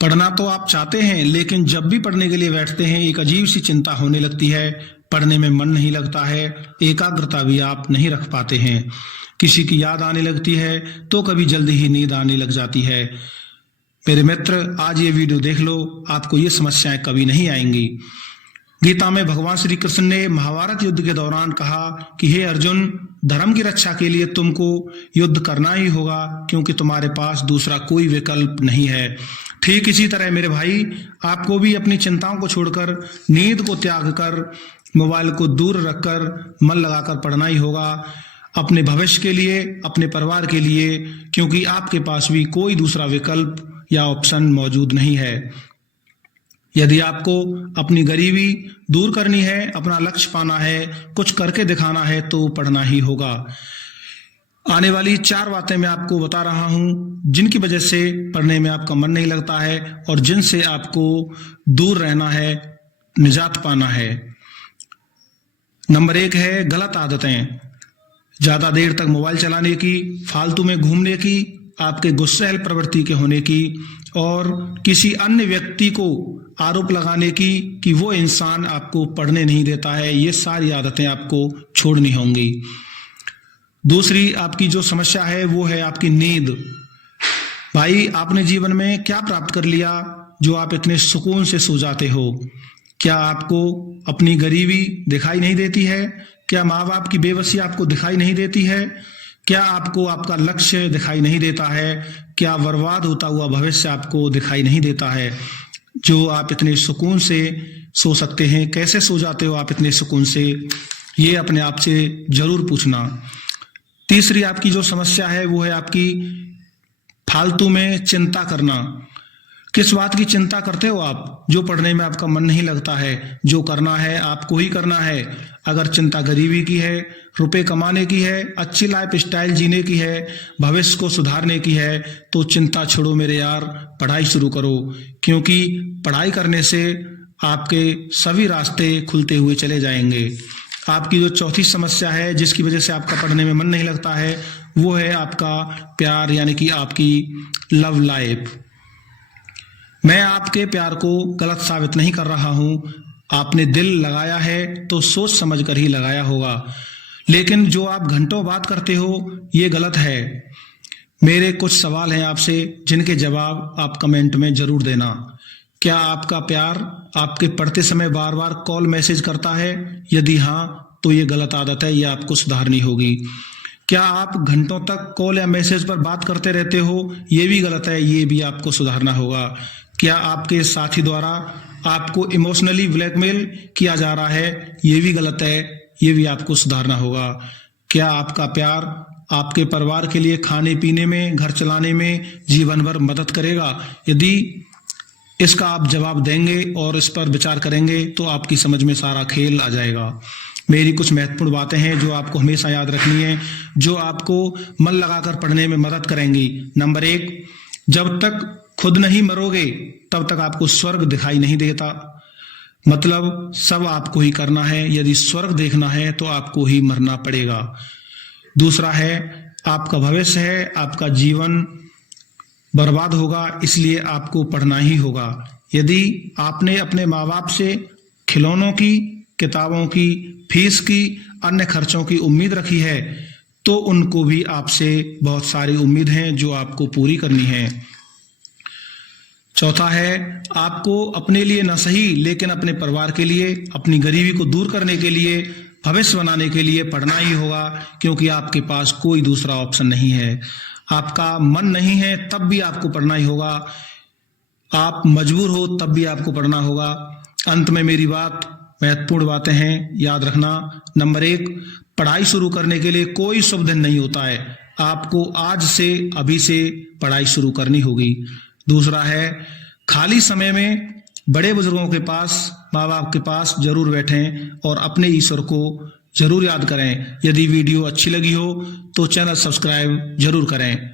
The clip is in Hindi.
पढ़ना तो आप चाहते हैं, लेकिन जब भी पढ़ने के लिए बैठते हैं एक अजीब सी चिंता होने लगती है। पढ़ने में मन नहीं लगता है, एकाग्रता भी आप नहीं रख पाते हैं। किसी की याद आने लगती है तो कभी जल्दी ही नींद आने लग जाती है। मेरे मित्र, आज ये वीडियो देख लो, आपको ये समस्याएं कभी नहीं आएंगी। गीता में भगवान श्री कृष्ण ने महाभारत युद्ध के दौरान कहा कि हे अर्जुन, धर्म की रक्षा के लिए तुमको युद्ध करना ही होगा, क्योंकि तुम्हारे पास दूसरा कोई विकल्प नहीं है। ठीक इसी तरह मेरे भाई, आपको भी अपनी चिंताओं को छोड़कर, नींद को त्याग कर, मोबाइल को दूर रखकर मन लगाकर पढ़ना ही होगा, अपने भविष्य के लिए, अपने परिवार के लिए, क्योंकि आपके पास भी कोई दूसरा विकल्प या ऑप्शन मौजूद नहीं है। यदि आपको अपनी गरीबी दूर करनी है, अपना लक्ष्य पाना है, कुछ करके दिखाना है, तो पढ़ना ही होगा। आने वाली 4 बातें मैं आपको बता रहा हूं, जिनकी वजह से पढ़ने में आपका मन नहीं लगता है और जिनसे आपको दूर रहना है, निजात पाना है। नंबर 1 है गलत आदतें। ज्यादा देर तक मोबाइल चलाने की, फालतू में घूमने की, आपके गुस्सैल प्रवृत्ति के होने की और किसी अन्य व्यक्ति को आरोप लगाने की कि वो इंसान आपको पढ़ने नहीं देता है, ये सारी आदतें आपको छोड़नी होंगी। दूसरी आपकी जो समस्या है वो है आपकी नींद। भाई, आपने जीवन में क्या प्राप्त कर लिया जो आप इतने सुकून से सो जाते हो? क्या आपको अपनी गरीबी दिखाई नहीं देती है? क्या माँ बाप की बेबसी आपको दिखाई नहीं देती है? क्या आपको आपका लक्ष्य दिखाई नहीं देता है? क्या बर्बाद होता हुआ भविष्य आपको दिखाई नहीं देता है, जो आप इतने सुकून से सो सकते हैं? कैसे सो जाते हो आप इतने सुकून से? ये अपने आप से जरूर पूछना। तीसरी आपकी जो समस्या है वो है आपकी फालतू में चिंता करना। किस बात की चिंता करते हो आप? जो पढ़ने में आपका मन नहीं लगता है। जो करना है आपको ही करना है। अगर चिंता गरीबी की है, रुपए कमाने की है, अच्छी लाइफ स्टाइल जीने की है, भविष्य को सुधारने की है, तो चिंता छोड़ो मेरे यार, पढ़ाई शुरू करो। क्योंकि पढ़ाई करने से आपके सभी रास्ते खुलते हुए चले जाएंगे। आपकी जो चौथी समस्या है जिसकी वजह से आपका पढ़ने में मन नहीं लगता है, वो है आपका प्यार, यानी कि आपकी लव लाइफ। मैं आपके प्यार को गलत साबित नहीं कर रहा हूं। आपने दिल लगाया है तो सोच समझ कर ही लगाया होगा, लेकिन जो आप घंटों बात करते हो ये गलत है। मेरे कुछ सवाल हैं आपसे, जिनके जवाब आप कमेंट में जरूर देना। क्या आपका प्यार आपके पढ़ते समय बार बार कॉल मैसेज करता है? यदि हाँ, तो ये गलत आदत है, ये आपको सुधारनी होगी। क्या आप घंटों तक कॉल या मैसेज पर बात करते रहते हो? ये भी गलत है, ये भी आपको सुधारना होगा। क्या आपके साथी द्वारा आपको इमोशनली ब्लैकमेल किया जा रहा है? ये भी गलत है, ये भी आपको सुधारना होगा। क्या आपका प्यार आपके परिवार के लिए खाने पीने में, घर चलाने में जीवन भर मदद करेगा? यदि इसका आप जवाब देंगे और इस पर विचार करेंगे तो आपकी समझ में सारा खेल आ जाएगा। मेरी कुछ महत्वपूर्ण बातें हैं जो आपको हमेशा याद रखनी है, जो आपको मन लगाकर पढ़ने में मदद करेंगी। नंबर 1, जब तक खुद नहीं मरोगे तब तक आपको स्वर्ग दिखाई नहीं देता। मतलब सब आपको ही करना है। यदि स्वर्ग देखना है तो आपको ही मरना पड़ेगा। दूसरा है आपका भविष्य है, आपका जीवन बर्बाद होगा, इसलिए आपको पढ़ना ही होगा। यदि आपने अपने माँ बाप से खिलौनों की, किताबों की, फीस की, अन्य खर्चों की उम्मीद रखी है, तो उनको भी आपसे बहुत सारी उम्मीद हैं जो आपको पूरी करनी है। चौथा है आपको अपने लिए न सही, लेकिन अपने परिवार के लिए, अपनी गरीबी को दूर करने के लिए, भविष्य बनाने के लिए पढ़ना ही होगा, क्योंकि आपके पास कोई दूसरा ऑप्शन नहीं है। आपका मन नहीं है तब भी आपको पढ़ना ही होगा। आप मजबूर हो तब भी आपको पढ़ना होगा। अंत में मेरी बात, महत्वपूर्ण बातें हैं, याद रखना। नंबर 1, पढ़ाई शुरू करने के लिए कोई शुभ दिन नहीं होता है। आपको आज से, अभी से पढ़ाई शुरू करनी होगी। दूसरा है खाली समय में बड़े बुजुर्गों के पास, माँ बाप के पास जरूर बैठें और अपने ईश्वर को जरूर याद करें। यदि वीडियो अच्छी लगी हो तो चैनल सब्सक्राइब जरूर करें।